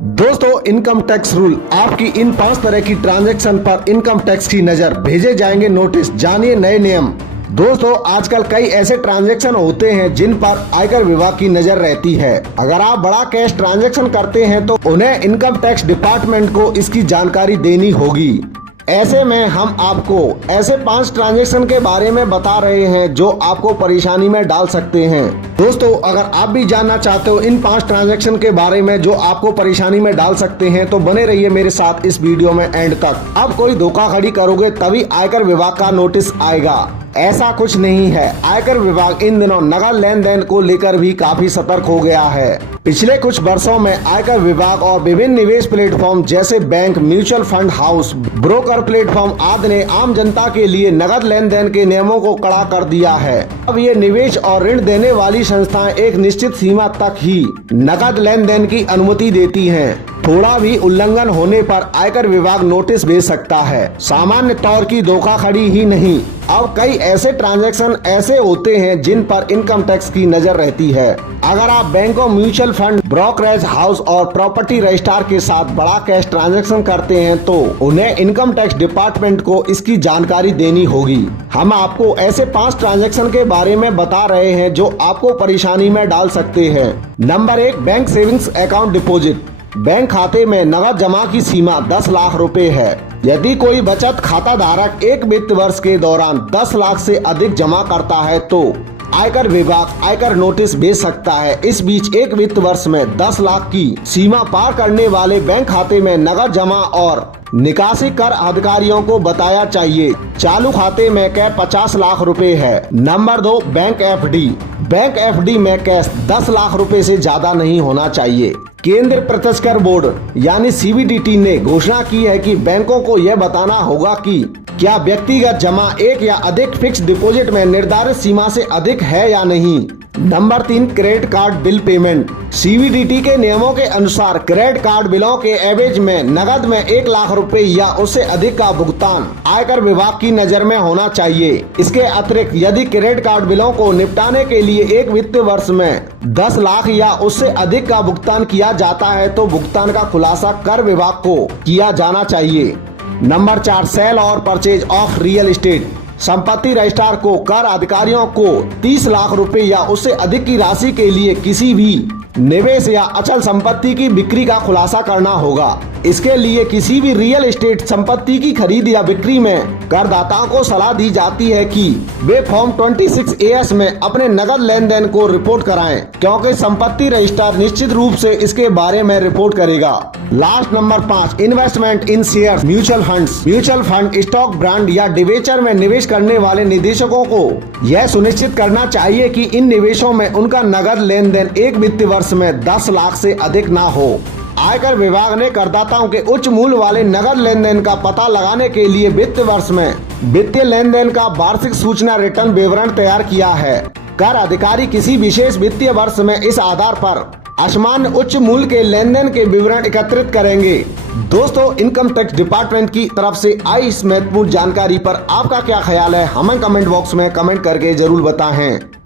दोस्तों, income tax rule आपकी इन 5 तरह की ट्रांजैक्शन पर इनकम टैक्स की नजर भेजे जाएंगे नोटिस। जानिए नए नियम। दोस्तों, आजकल कई ऐसे ट्रांजैक्शन होते हैं जिन पर आयकर विभाग की नजर रहती है। अगर आप बड़ा कैश ट्रांजैक्शन करते हैं तो उन्हें इनकम टैक्स डिपार्टमेंट को इसकी जानकारी देनी होगी। ऐसे में हम आपको ऐसे 5 ट्रांजैक्शन के बारे में बता रहे हैं जो आपको परेशानी में डाल सकते हैं। दोस्तों, अगर आप भी जानना चाहते हो इन 5 ट्रांजैक्शन के बारे में जो आपको परेशानी में डाल सकते हैं तो बने रहिए मेरे साथ इस वीडियो में एंड तक। अब कोई धोखाधड़ी करोगे तभी आयकर विभाग का नोटिस आएगा, ऐसा कुछ नहीं है। आयकर विभाग इन दिनों नगद लेन देन को लेकर भी काफी सतर्क हो गया है। पिछले कुछ वर्षों में आयकर विभाग और विभिन्न निवेश प्लेटफॉर्म जैसे bank, mutual fund house, broker platform आदि ने आम जनता के लिए नगद लेन देन के नियमों को कड़ा कर दिया है। अब ये निवेश और ऋण देने वाली संस्थाएं एक निश्चित सीमा तक ही नगद लेन देन की अनुमति देती हैं। थोड़ा भी उल्लंघन होने पर आयकर विभाग नोटिस भेज सकता है। सामान्य तौर की धोखाधड़ी ही नहीं, अब कई ऐसे ट्रांजैक्शन ऐसे होते हैं जिन पर इनकम टैक्स की नजर रहती है। अगर आप बैंकों, म्यूचुअल फंड, ब्रोकरेज हाउस और प्रॉपर्टी रजिस्ट्रार के साथ बड़ा कैश ट्रांजैक्शन करते हैं तो उन्हें इनकम टैक्स डिपार्टमेंट को इसकी जानकारी देनी होगी। हम आपको ऐसे 5 ट्रांजैक्शन के बारे में बता रहे हैं जो आपको परेशानी में डाल सकते हैं। Number 1, bank savings account deposit. Bank खाते में नगद जमा की सीमा 10 लाख रुपए है। यदि कोई बचत खाता धारक एक वित्त वर्ष के दौरान 10 लाख से अधिक जमा करता है तो आयकर विभाग आयकर नोटिस भेज सकता है। इस बीच एक वित्त वर्ष में 10 लाख की सीमा पार करने वाले बैंक खाते में नगद जमा और निकासी कर अधिकारियों को बताया चाहिए। चालू खाते में कैश 50 लाख रुपए है। Number 2, bank FD. Bank FD में कैश 10 लाख रुपए से ज्यादा नहीं होना चाहिए। केंद्रीय प्रत्यक्ष कर बोर्ड यानी सीबीडीटी ने घोषणा की है कि बैंकों को यह बताना होगा कि क्या व्यक्तिगत जमा एक या अधिक फिक्स डिपॉजिट में निर्धारित सीमा से अधिक है या नहीं। Number 3, credit card bill payment. CBDT के नियमों के अनुसार क्रेडिट कार्ड बिलों के एवरेज में नगद में 1 लाख रुपए या उससे अधिक का भुगतान आयकर विभाग की नजर में होना चाहिए। इसके अतिरिक्त यदि क्रेडिट कार्ड बिलों को निपटाने के लिए एक वित्तीय वर्ष में 10 लाख या उससे अधिक का भुगतान किया जाता है तो भुगतान का खुलासा कर विभाग को किया जाना चाहिए। नंबर 4, सेल और परचेज ऑफ रियल एस्टेट। संपत्ति रजिस्ट्रार को कर अधिकारियों को 30 लाख रुपए या उससे अधिक की राशि के लिए किसी भी निवेश या अचल संपत्ति की बिक्री का खुलासा करना होगा। इसके लिए किसी भी रियल एस्टेट संपत्ति की खरीद या बिक्री में करदाताओं को सलाह दी जाती है कि वे फॉर्म 26AS में अपने नगद लेन देन को रिपोर्ट कराएं, क्योंकि संपत्ति रजिस्ट्रार निश्चित रूप से इसके बारे में रिपोर्ट करेगा। लास्ट नंबर 5, इन्वेस्टमेंट इन share mutual funds. Mutual fund, stock, brand या डिवेंचर में निवेश करने वाले निदेशकों को यह सुनिश्चित करना चाहिए कि इन निवेशों में उनका नगद लेन देन एक वित्तीय वर्ष में 10 लाख से अधिक ना हो। आयकर विभाग ने करदाताओं के उच्च मूल्य वाले नगद लेन देन का पता लगाने के लिए वित्तीय वर्ष में वित्तीय लेन देन का वार्षिक सूचना रिटर्न विवरण तैयार किया है। कर अधिकारी किसी विशेष वित्तीय वर्ष में इस आधार पर असामान्य उच्च मूल्य के लेन देन के विवरण एकत्रित करेंगे। दोस्तों, इनकम टैक्स डिपार्टमेंट की तरफ से आई इस महत्वपूर्ण जानकारी पर आपका क्या ख्याल है, हमें कमेंट बॉक्स में कमेंट करके जरूर बताएं।